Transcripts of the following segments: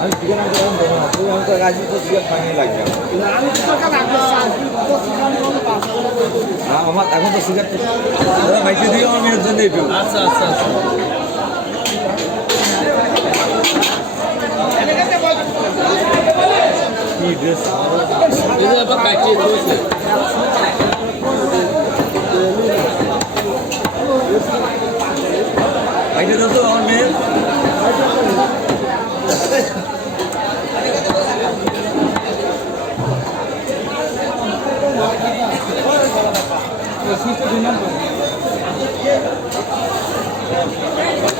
আমি চিকেন আনতে গাজি তো চিকেন ফাইনাল লাগবে না আমার এখন তো সিগারেট মাইকে দিয়ে আমার মেয়ের জন্য একটু আচ্ছা আচ্ছা আচ্ছা কি ড্রেস এবার কাটিয়ে দিয়েছে মাইকে দাও তো আমার মেয়ের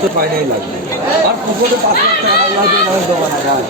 তো ফাইনাল লাগবে আর পুকুরে 5 লাখ টাকা আল্লাহ দিয়ে মানুষ দেবো না গান